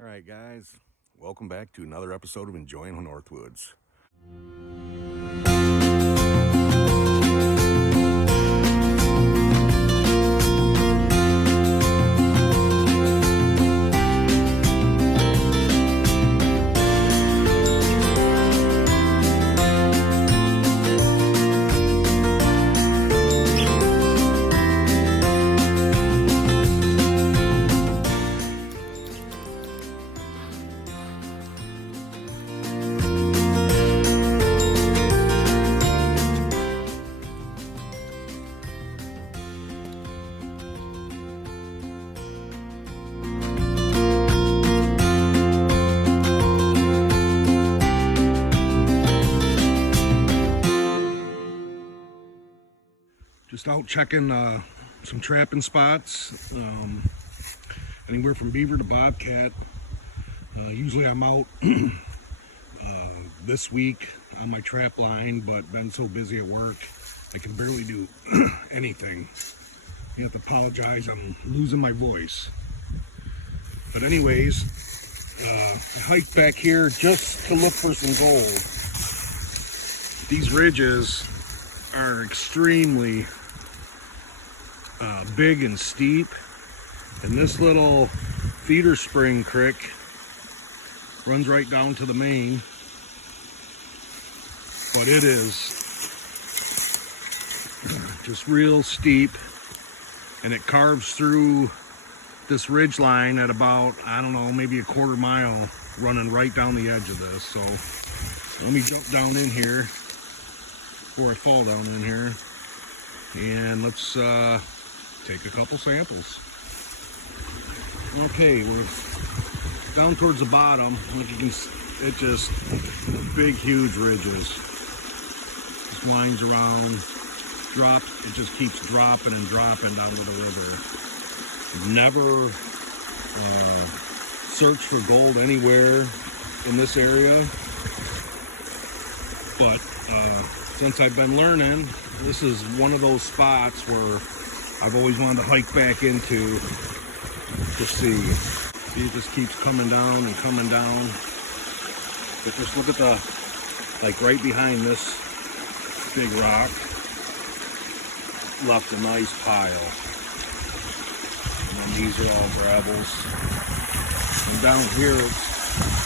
All right, guys, welcome back to another episode of Enjoying Northwoods. Just out checking some trapping spots, anywhere from beaver to bobcat. Usually I'm out this week on my trap line, but been so busy at work I can barely do anything. You have to apologize, I'm losing my voice. But anyways, I hiked back here just to look for some gold. These ridges are extremely big and steep, and this little feeder spring creek runs right down to the main, but it is just real steep, and it carves through this ridge line at about, I don't know, maybe a quarter mile, running right down the edge of this. So let me jump down in here before I fall down in here, and let's take a couple samples. Okay, we're down towards the bottom. Like you can see, it just big, huge ridges. Just winds around, drops. It just keeps dropping and dropping down to the river. Never searched for gold anywhere in this area, but since I've been learning, this is one of those spots where I've always wanted to hike back into to see. See, it just keeps coming down and coming down. But just look at the, like right behind this big rock, left a nice pile. And then these are all gravels. And down here,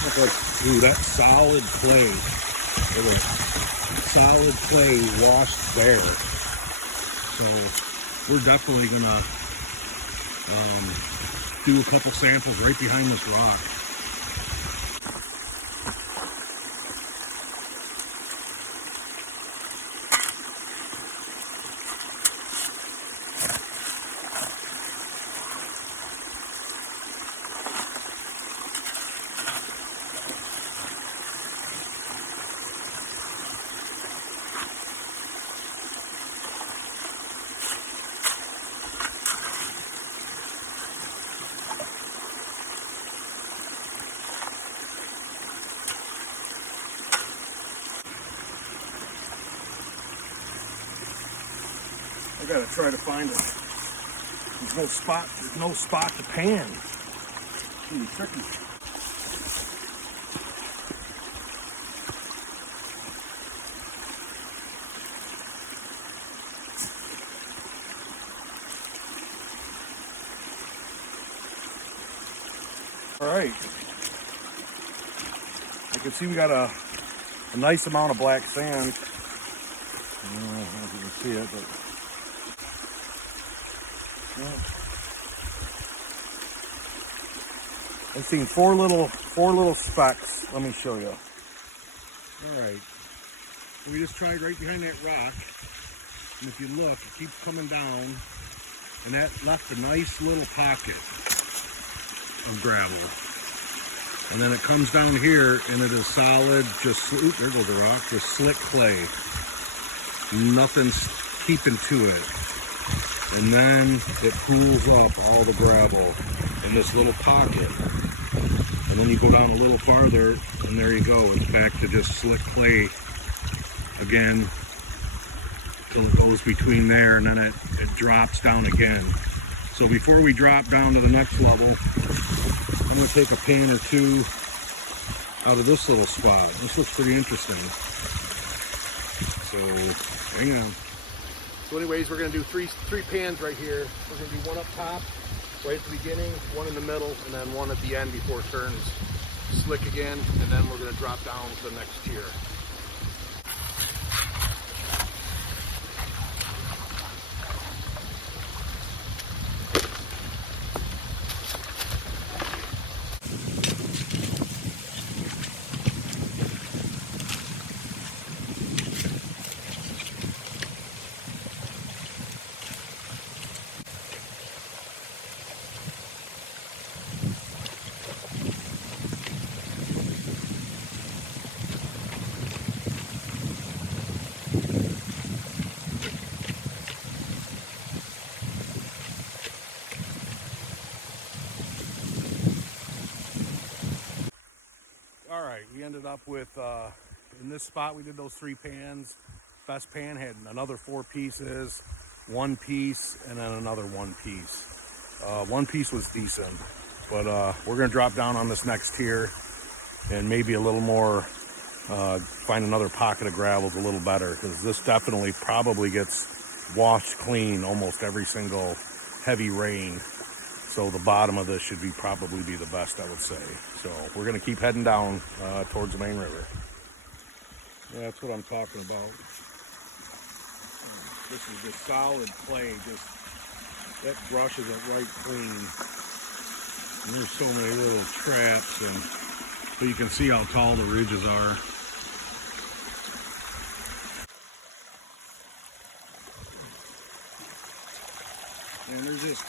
look like, ooh, that's solid clay. Look at it. Solid clay washed bare. So we're definitely gonna do a couple samples right behind this rock. I gotta try to find it. There's no spot to pan. It's gonna be tricky. All right. I can see we got a nice amount of black sand. I don't know if you can see it, but I've seen four little specks. Let me show you. All right, we just tried right behind that rock, and if you look, it keeps coming down, and that left a nice little pocket of gravel. And then it comes down here, and it is solid, just, oop, there goes the rock, just slick clay. Nothing's keeping to it. And then it pools up all the gravel in this little pocket. And then you go down a little farther, and there you go. It's back to just slick clay again, till it goes between there, and then it drops down again. So before we drop down to the next level, I'm going to take a pan or two out of this little spot. This looks pretty interesting. So, hang on. So anyways, we're going to do three pans right here. We're going to do one up top, right at the beginning, one in the middle, and then one at the end before it turns slick again, and then we're going to drop down to the next tier. All right, we ended up with, in this spot, we did those 3 pans. Best pan had another 4 pieces, 1 piece, and then another 1 piece. 1 piece was decent, but we're gonna drop down on this next tier and maybe a little more, find another pocket of gravel is a little better, because this definitely probably gets washed clean almost every single heavy rain. So the bottom of this should probably be the best, I would say. So we're gonna keep heading down towards the main river. Yeah, that's what I'm talking about. This is just solid clay, just that brushes it right clean. And there's so many little traps, and so you can see how tall the ridges are. And there's just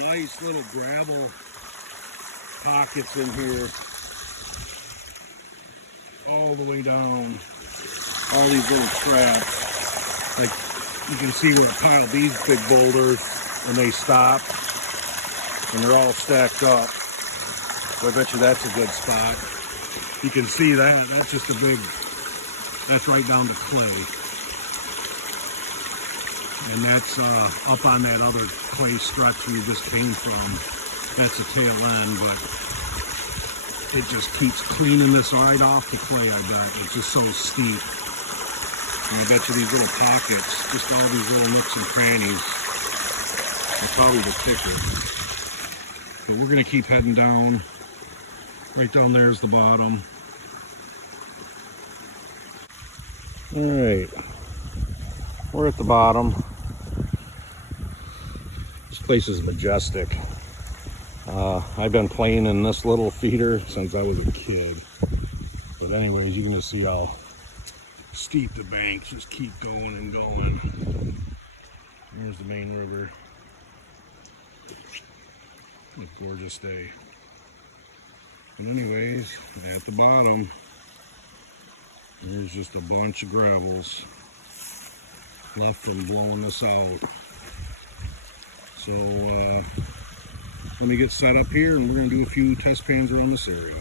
nice little gravel pockets in here all the way down. All these little traps. Like you can see where a pile of these big boulders, and they stop and they're all stacked up. So I bet you that's a good spot. You can see that, that's just a big, that's right down to clay. And that's up on that other clay stretch where you just came from. That's the tail end, but it just keeps cleaning this right off the clay, I bet. It's just so steep. And I bet you these little pockets, just all these little nooks and crannies, are probably the ticket. But we're gonna keep heading down. Right down there is the bottom. All right, we're at the bottom. This place is majestic. I've been playing in this little feeder since I was a kid. But anyways, you can just see how steep the banks just keep going and going. Here's the main river. What a gorgeous day. And anyways, at the bottom, there's just a bunch of gravels left from blowing this out. So let me get set up here, and we're going to do a few test pans around this area.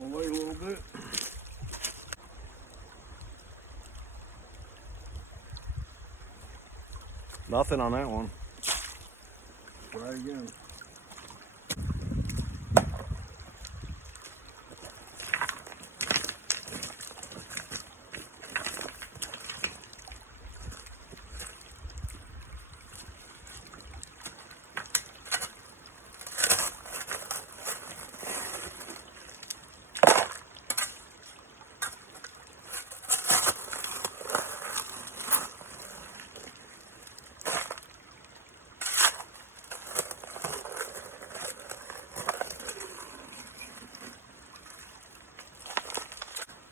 I'll wait a little bit. Nothing on that one. Try again.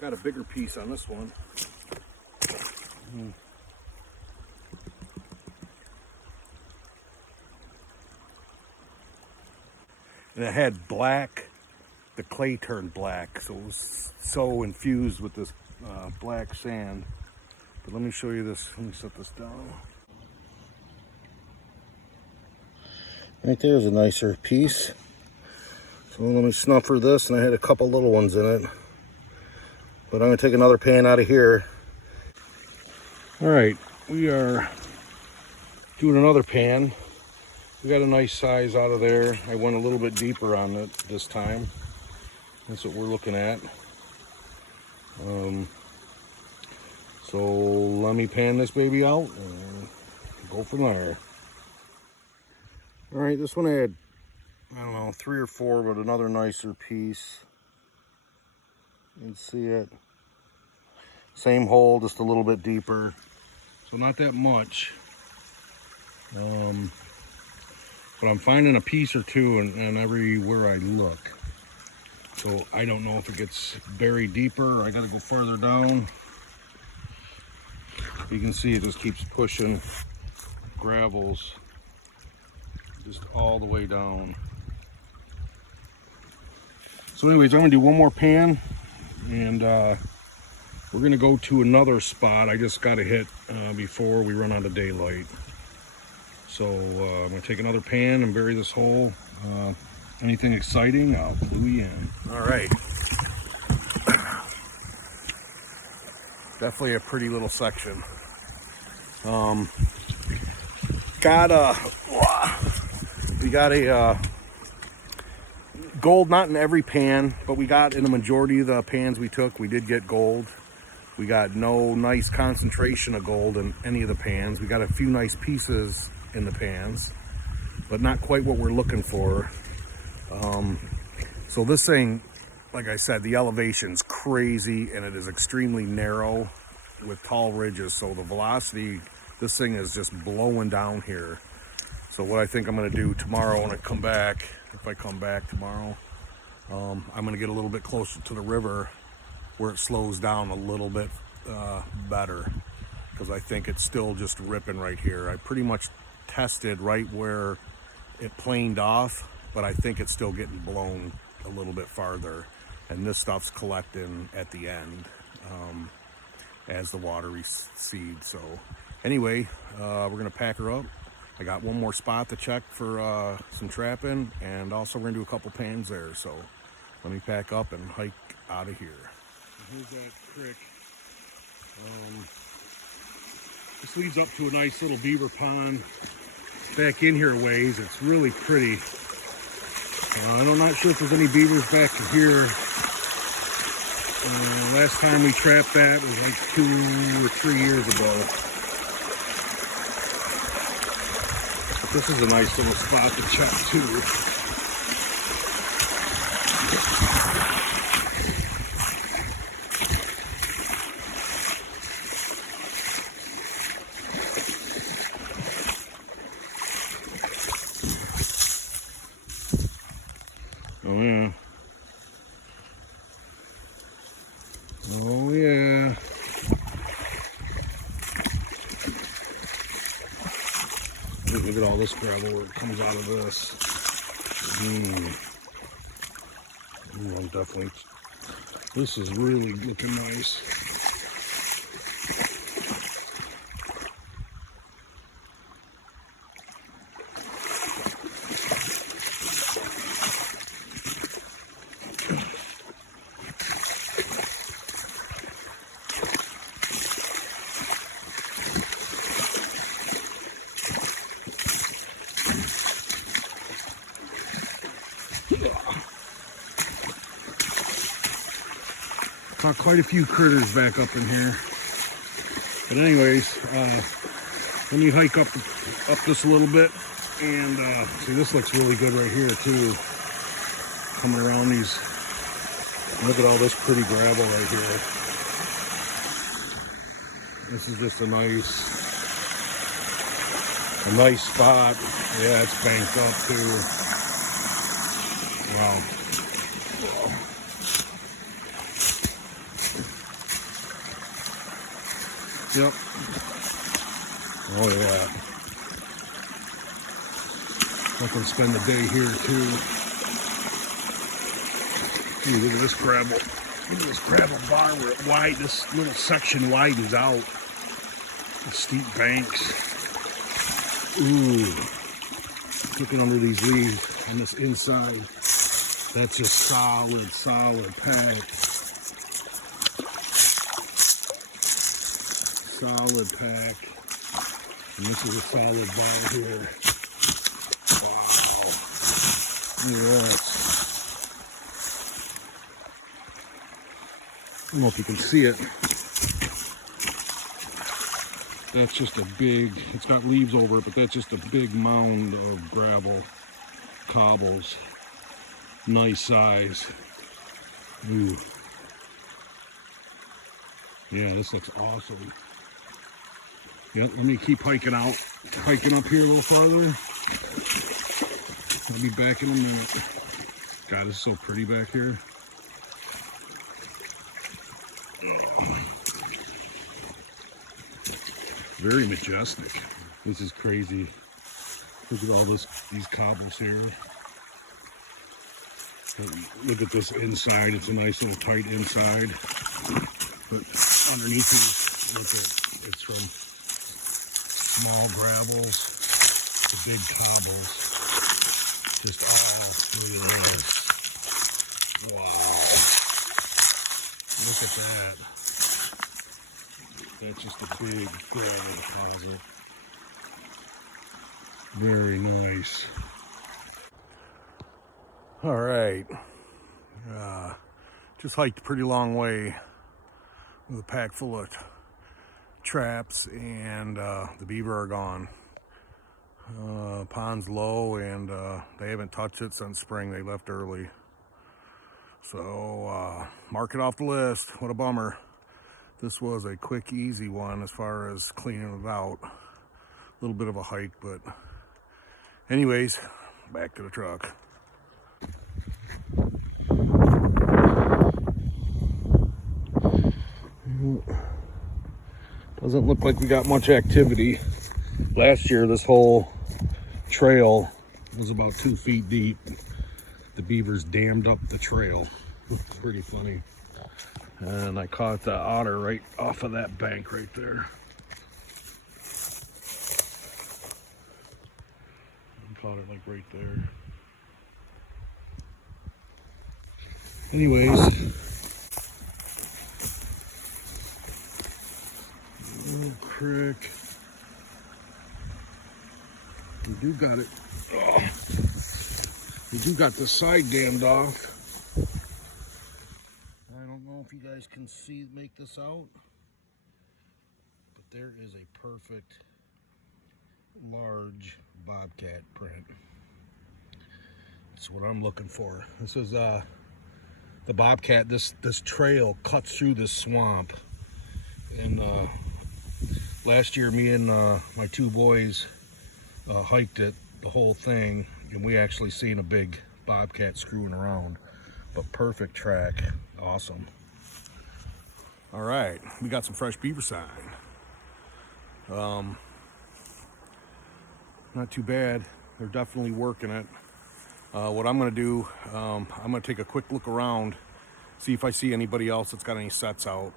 Got a bigger piece on this one. And it had black, the clay turned black, so it was so infused with this black sand. But let me show you this, let me set this down. Right there's a nicer piece. So let me snuffer this, and I had a couple little ones in it. But I'm gonna take another pan out of here. All right, we are doing another pan. We got a nice size out of there. I went a little bit deeper on it this time. That's what we're looking at. So let me pan this baby out and go from there. All right, this one had, I don't know, 3 or 4, but another nicer piece. You can see it. Same hole, just a little bit deeper. So not that much. But I'm finding a piece or two in everywhere I look. So I don't know if it gets buried deeper or I gotta go further down. You can see it just keeps pushing gravels just all the way down. So anyways, I'm gonna do one more pan and we're gonna go to another spot I just gotta hit before we run out of daylight. So I'm gonna take another pan and bury this hole. Anything exciting, I'll clue you in. All right. Definitely a pretty little section. We got a gold, not in every pan, but we got in the majority of the pans we took, we did get gold. We got no nice concentration of gold in any of the pans. We got a few nice pieces in the pans, but not quite what we're looking for. So this thing, like I said, the elevation's crazy and it is extremely narrow with tall ridges. So the velocity, this thing is just blowing down here. So what I think I'm gonna do tomorrow when I come back, if I come back tomorrow, I'm gonna get a little bit closer to the river where it slows down a little bit better, because I think it's still just ripping right here. I pretty much tested right where it planed off, but I think it's still getting blown a little bit farther, and this stuff's collecting at the end as the water recedes. So anyway, we're gonna pack her up. I got one more spot to check for some trapping, and also we're gonna do a couple pans there. So let me pack up and hike out of here. Here's that creek. This leads up to a nice little beaver pond. Back in here a ways, it's really pretty. I'm not sure if there's any beavers back here. Last time we trapped that was like 2 or 3 years ago. But this is a nice little spot to check too. Oh yeah. Oh yeah. Look at all this gravel where it comes out of this. I'm definitely, this is really looking nice. Caught quite a few critters back up in here. But anyways, let me hike up this a little bit, and see, this looks really good right here too. Coming around these, look at all this pretty gravel right here. This is just a nice spot. Yeah, it's banked up too. Wow. Yep. Oh yeah. I can spend the day here too. Ooh, look at this gravel. Look at this gravel bar where this little section widens out. The steep banks. Ooh. Looking under these leaves on this inside. That's just solid pack. solid pack. And this is a solid ball here. Wow. Yes. I don't know if you can see it. That's just a big, it's got leaves over it, but that's just a big mound of gravel, cobbles. Nice size. Ooh. Yeah, this looks awesome. Yeah, let me keep hiking up here a little farther. I'll be back in a minute. God, it's so pretty back here. Oh. Very majestic. This is crazy. Look at all these cobbles here. Look at this inside. It's a nice little tight inside. But underneath these, look at, it's from small gravels to big cobbles. Just all look at this. Wow. Look at that. That's just a big gravel deposit. Very nice. All right. Just hiked a pretty long way with a pack full of traps, and the beaver are gone. Pond's low, and they haven't touched it since spring. They left early. So mark it off the list. What a bummer. This was a quick, easy one as far as cleaning it out. A little bit of a hike, but anyways, back to the truck. Doesn't look like we got much activity. Last year, this whole trail was about 2 feet deep. The beavers dammed up the trail. It's pretty funny. And I caught the otter right off of that bank right there. I caught it like right there. Anyways, little crick. We do got it. Oh. We do got the side dammed off. I don't know if you guys can make this out, but there is a perfect large bobcat print. That's what I'm looking for. This is the bobcat. This trail cuts through this swamp, and last year me and my 2 boys hiked it, the whole thing, and we actually seen a big bobcat screwing around. But perfect track. Awesome. All right, we got some fresh beaver sign. Not too bad. They're definitely working it. What I'm gonna do, I'm gonna take a quick look around, see if I see anybody else that's got any sets out.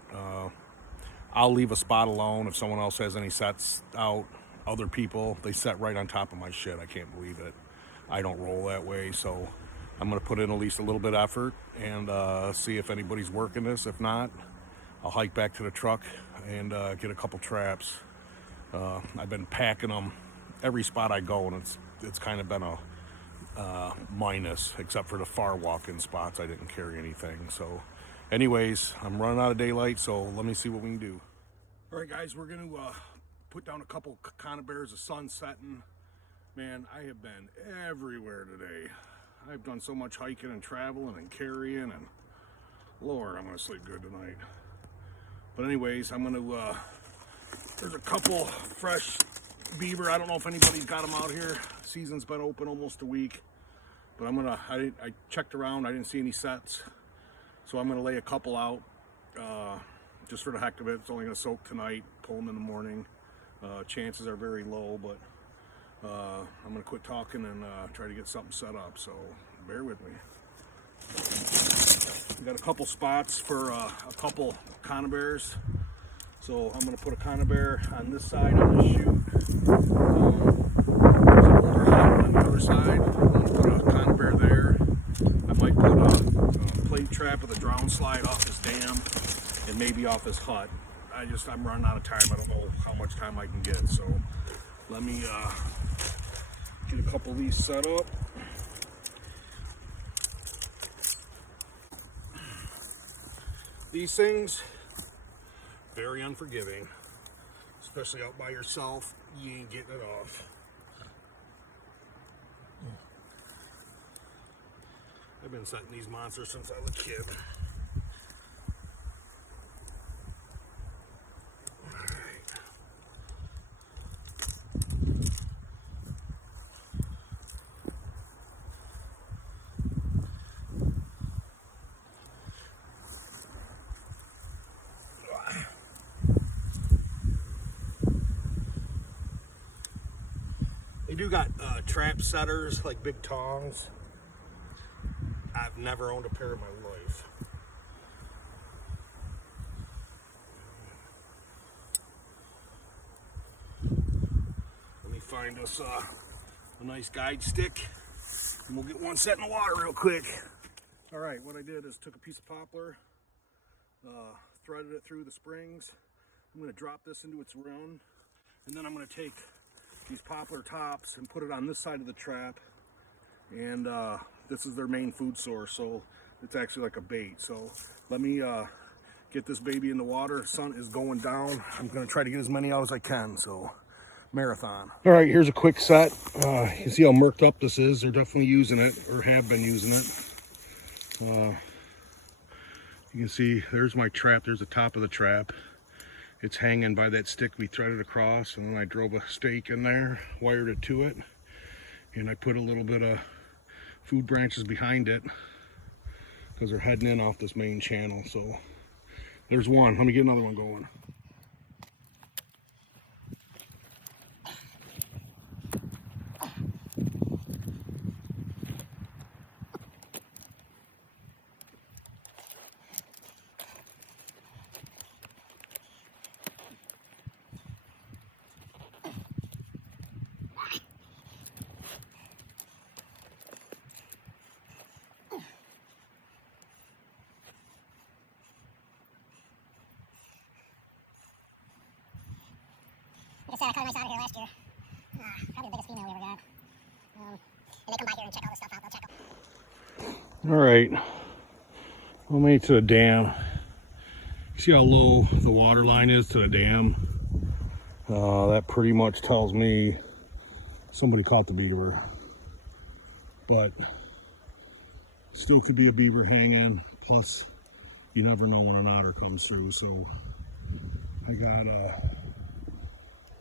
I'll leave a spot alone if someone else has any sets out. Other people, they set right on top of my shit. I can't believe it. I don't roll that way, so I'm gonna put in at least a little bit of effort and see if anybody's working this. If not, I'll hike back to the truck and get a couple traps. I've been packing them every spot I go, and it's kind of been a minus, except for the far walk-in spots. I didn't carry anything. So anyways, I'm running out of daylight, so let me see what we can do. All right, guys, we're gonna put down a couple conibears. The sun's setting. Man, I have been everywhere today. I've done so much hiking and traveling and carrying, and Lord, I'm gonna sleep good tonight. But anyways, I'm gonna there's a couple fresh beaver. I don't know if anybody's got them out here. Season's been open almost a week, but I checked around. I didn't see any sets, so I'm gonna lay a couple out just for the heck of it. It's only gonna soak tonight, pull them in the morning. Chances are very low, but I'm gonna quit talking and try to get something set up, so bear with me. We got a couple spots for a couple conibears, so I'm gonna put a conibear on this side on the chute. There's an older hut on the other side. I'm gonna put a conibear there. I might put a plate trap with a drown slide off this dam and maybe off this hut. I'm running out of time. I don't know how much time I can get, so let me get a couple of these set up. These things, very unforgiving, especially out by yourself. You ain't getting it off. I've been setting these monsters since I was a kid. They do got trap setters, like big tongs. I've never owned a pair in my life. Let me find us a nice guide stick, and we'll get one set in the water real quick. All right, what I did is took a piece of poplar, threaded it through the springs. I'm going to drop this into its run, and then I'm going to take these poplar tops and put it on this side of the trap, and this is their main food source, so it's actually like a bait. So let me get this baby in the water. Sun is going down. I'm going to try to get as many out as I can, so marathon. All right, here's a quick set. You can see how murked up this is. They're definitely using it, or have been using it. You can see there's my trap. There's the top of the trap. It's hanging by that stick we threaded across, and then I drove a stake in there, wired it to it, and I put a little bit of food branches behind it because they're heading in off this main channel. So there's one. Let me get another one going. Like I said, I caught a nice otter here last year. Probably the biggest female we ever got. And they come by here and check all this stuff out. They'll check them. All right, we made it to the dam. See how low the water line is to the dam? That pretty much tells me somebody caught the beaver. But still could be a beaver hanging. Plus, you never know when an otter comes through. So I got a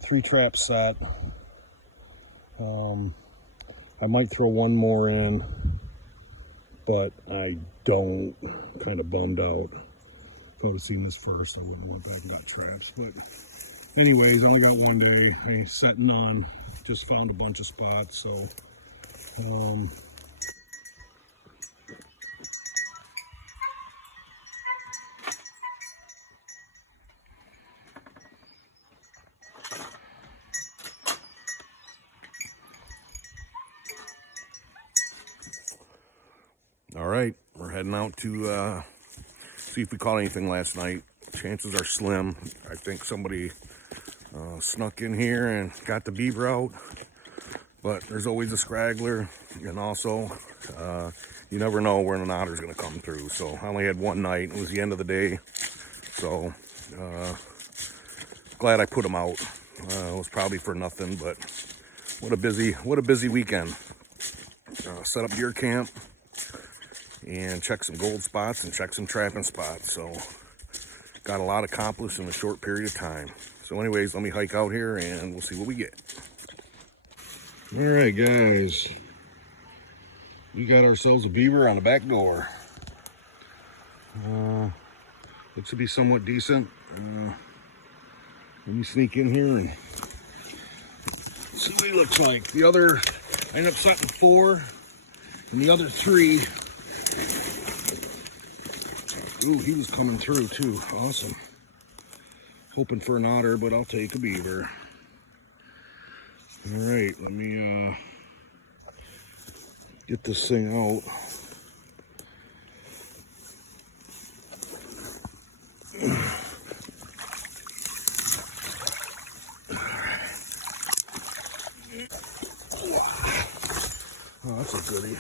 3 trap set. I might throw one more in, but I don't. Kind of bummed out. If I would have seen this first, I wouldn't have went back and got traps. But anyways, I only got one day. I ain't setting none. Just found a bunch of spots. So all right, we're heading out to see if we caught anything last night. Chances are slim. I think somebody snuck in here and got the beaver out, but there's always a scraggler, and also you never know when an otter's going to come through. So I only had one night. It was the end of the day, so glad I put them out. It was probably for nothing, but what a busy weekend. Set up deer camp and check some gold spots and check some trapping spots. So got a lot accomplished in a short period of time. So anyways, let me hike out here and we'll see what we get. All right, guys, we got ourselves a beaver on the back door. Looks to be somewhat decent. Let me sneak in here and see what he looks like. The other, I ended up setting 4, and the other 3, ooh, he was coming through too. Awesome. Hoping for an otter, but I'll take a beaver. All right, let me get this thing out. goody.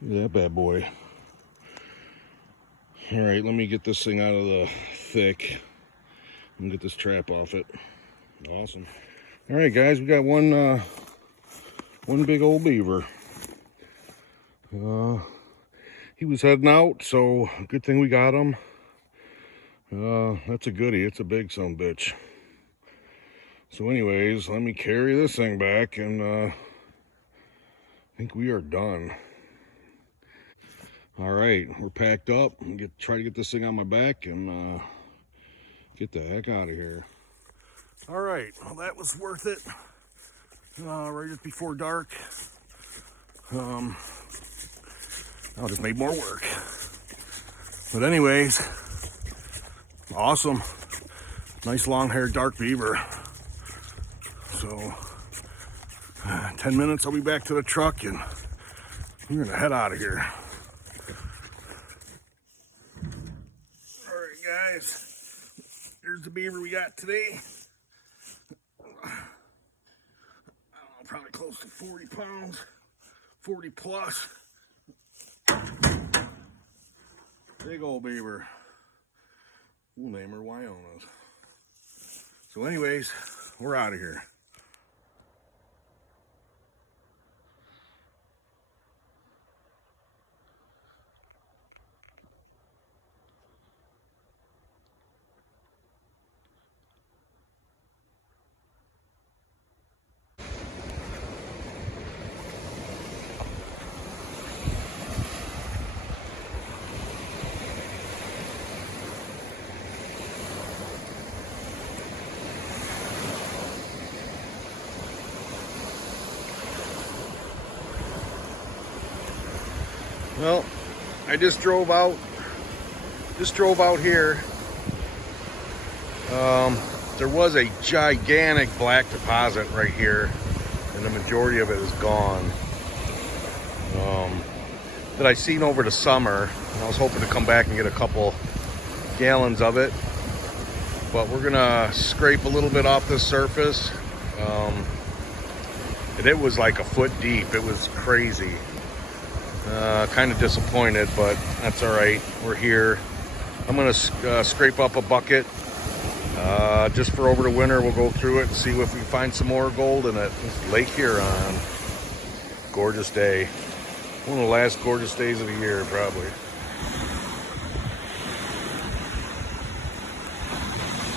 Yeah, bad boy. All right, let me get this thing out of the thick and get this trap off it. Awesome. All right, guys, we got one big old beaver. He was heading out, so good thing we got him. That's a goodie. It's a big son of a bitch. So anyways, let me carry this thing back, and I think we are done. All right, we're packed up. Try to get this thing on my back and get the heck out of here. All right, well, that was worth it. Right just before dark. I just made more work. But anyways, awesome. Nice long-haired dark beaver. So 10 minutes, I'll be back to the truck and we're gonna head out of here. All right, guys, here's the beaver we got today. I don't know, probably close to 40 pounds, 40 plus. Big old beaver. We'll name her Wyona's. So anyways, we're out of here. Well, I just drove out here. There was a gigantic black deposit right here, and the majority of it is gone. That I seen over the summer, and I was hoping to come back and get a couple gallons of it. But we're gonna scrape a little bit off the surface. And it was like a foot deep. It was crazy. Kind of disappointed, but that's all right. We're here. I'm gonna scrape up a bucket just for over the winter. We'll go through it and see if we find some more gold in it. It's Lake Huron. Gorgeous day. One of the last gorgeous days of the year, probably.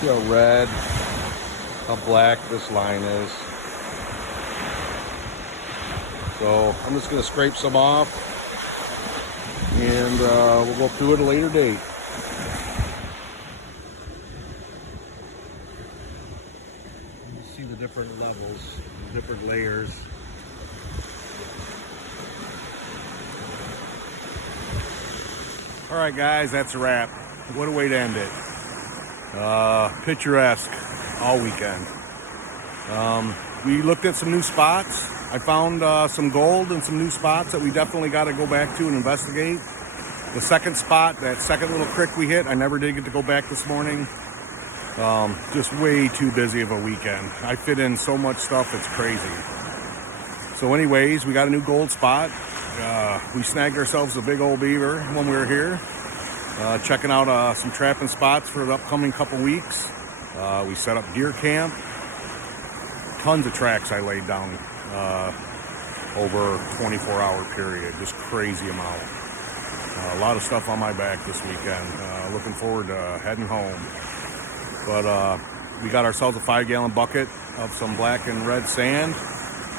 See how red, how black this line is. So I'm just gonna scrape some off, and we'll go through at a later date. You see the different levels, the different layers. All right, guys, that's a wrap. What a way to end it. Picturesque all weekend. We looked at some new spots. I found some gold and some new spots that we definitely got to go back to and investigate. The second spot, that second little creek we hit, I never did get to go back this morning. Just way too busy of a weekend. I fit in so much stuff, it's crazy. So anyways, we got a new gold spot. We snagged ourselves a big old beaver when we were here. Checking out some trapping spots for the upcoming couple weeks. We set up deer camp. Tons of tracks I laid down over a 24-hour period. Just crazy amount. A lot of stuff on my back this weekend. Looking forward to heading home. But we got ourselves a 5-gallon bucket of some black and red sand,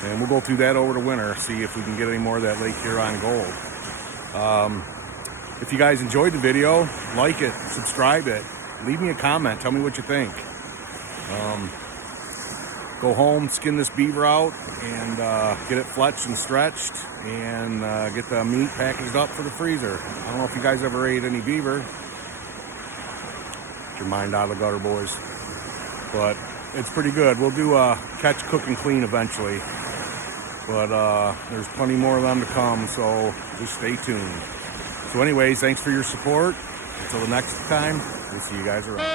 and we'll go through that over the winter, see if we can get any more of that Lake Huron gold. If you guys enjoyed the video, like it, subscribe it, leave me a comment, tell me what you think. Go home, skin this beaver out, and get it fletched and stretched, and get the meat packaged up for the freezer. I don't know if you guys ever ate any beaver. Get your mind out of the gutter, boys. But it's pretty good. We'll do a catch, cook, and clean eventually. But there's plenty more of them to come, so just stay tuned. So anyways, thanks for your support. Until the next time, we'll see you guys around.